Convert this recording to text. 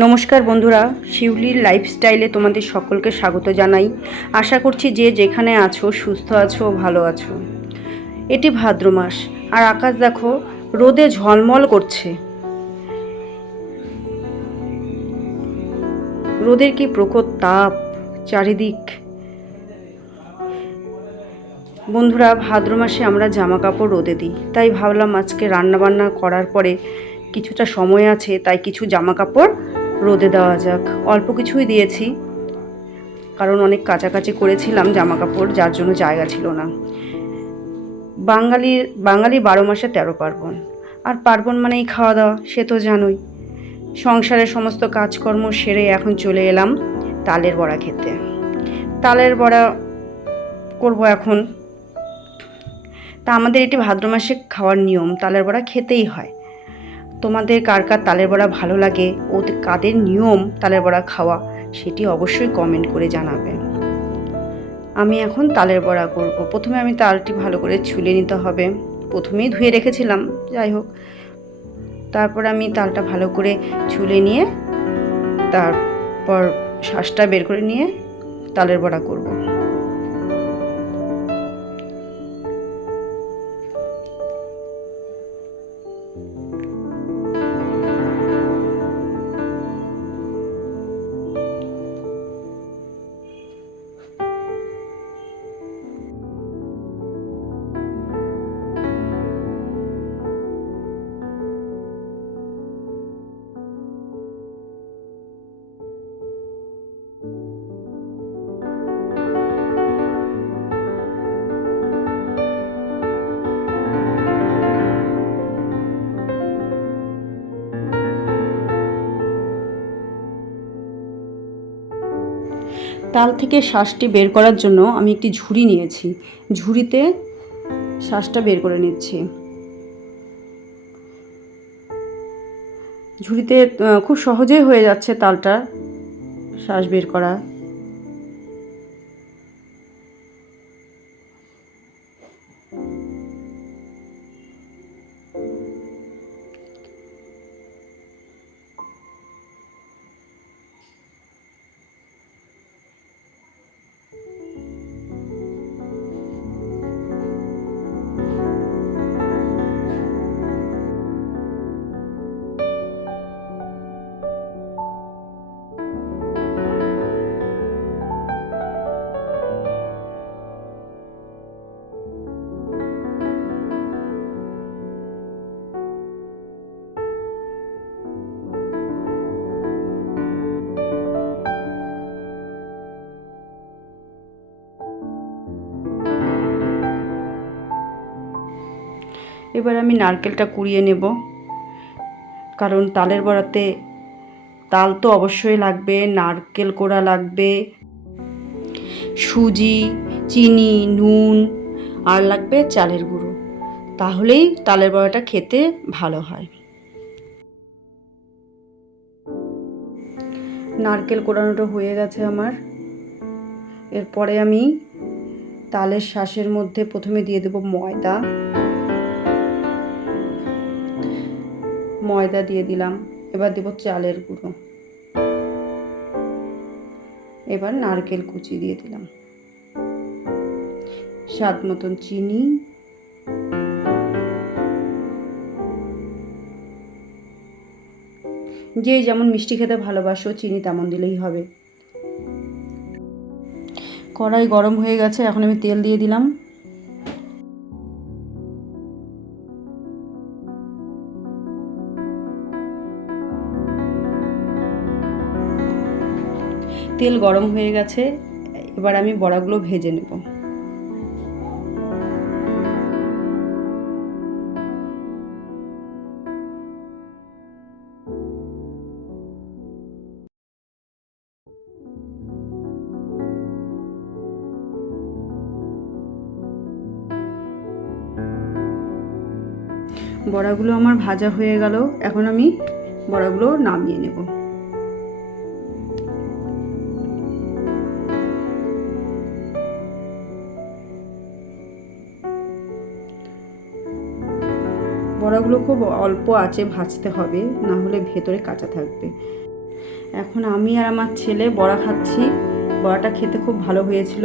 নমস্কার বন্ধুরা, শিউলির লাইফস্টাইলে তোমাদের সকলকে স্বাগত জানাই। আশা করছি যে যেখানে আছো সুস্থ আছো, ভালো আছো। এটি ভাদ্র মাস, আর আকাশ দেখো রোদে ঝলমল করছে। রোদের কি প্রখর তাপ চারিদিক। বন্ধুরা, ভাদ্র মাসে আমরা জামা কাপড় রোদে দিই, তাই ভাবলাম আজকে রান্নাবান্না করার পরে কিছুটা সময় আছে, তাই কিছু জামা কাপড় রোদে দেওয়া যাক। অল্প কিছুই দিয়েছি, কারণ অনেক কাচাকাচি করেছিলাম জামা কাপড়, যার জন্য জায়গা ছিল না। বাঙালি 12 মাসে 13 পার্বণ, আর পার্বণ মানেই খাওয়া দাওয়া, সে তো জানোই। সংসারের সমস্ত কাজকর্ম সেরে এখন চলে এলাম তালের বড়া খেতে। তালের বড়া করব এখন। তা আমাদের এটি ভাদ্র মাসে খাওয়ার নিয়ম, তালের বড়া খেতেই হয়। তোমাদের কার কার তালের বড়া ভালো লাগে, ও কাদের নিয়ম তালের বড়া খাওয়া, সেটি অবশ্যই কমেন্ট করে জানাবে। আমি এখন তালের বড়া করব। প্রথমে আমি তালটি ভালো করে ছুলে নিতে হবে। প্রথমেই ধুয়ে রেখেছিলাম, যাই হোক। তারপর আমি তালটা ভালো করে ছুলে নিয়ে তারপর শাঁসটা বের করে নিয়ে তালের বড়া করব। তাল থেকে শাঁসটি বের করার জন্য আমি একটি ঝুড়ি নিয়েছি। ঝুড়িতে শাঁসটা বের করে নিচ্ছি। ঝুড়িতে খুব সহজেই হয়ে যাচ্ছে তালটা শাঁস বের করা। এবার আমি নারকেলটা কুড়িয়ে নেব, কারণ তালের বড়াতে তাল তো অবশ্যই লাগবে, নারকেল কোড়া লাগবে, সুজি, চিনি, নুন, আর লাগবে চালের গুঁড়ো। তাহলেই তালের বড়াটা খেতে ভালো হয়। নারকেল কোড়ানোটা হয়ে গেছে আমার। এরপরে আমি তালের শাঁসের মধ্যে প্রথমে দিয়ে দেব ময়দা দিয়ে দিলাম। এবার দেব চালের গুঁড়ো। এবার নারকেল কুচি দিয়ে দিলাম, স্বাদ মতন চিনি, যে যেমন মিষ্টি খেতে ভালোবাসো চিনি তেমন দিলেই হবে। কড়াই গরম হয়ে গেছে, এখন আমি তেল দিয়ে দিলাম। তেল গরম হয়ে গেছে, এবার আমি বড়াগুলো ভেজে নেব। বড়াগুলো আমার ভাজা হয়ে গেল, এখন আমি বড়াগুলো নামিয়ে নেব। বড়াগুলো খুব অল্প আঁচে ভাজতে হবে, না হলে ভেতরে কাঁচা থাকবে। এখন আমি আর আমার ছেলে বড়া খাচ্ছি। বড়াটা খেতে খুব ভালো হয়েছিল।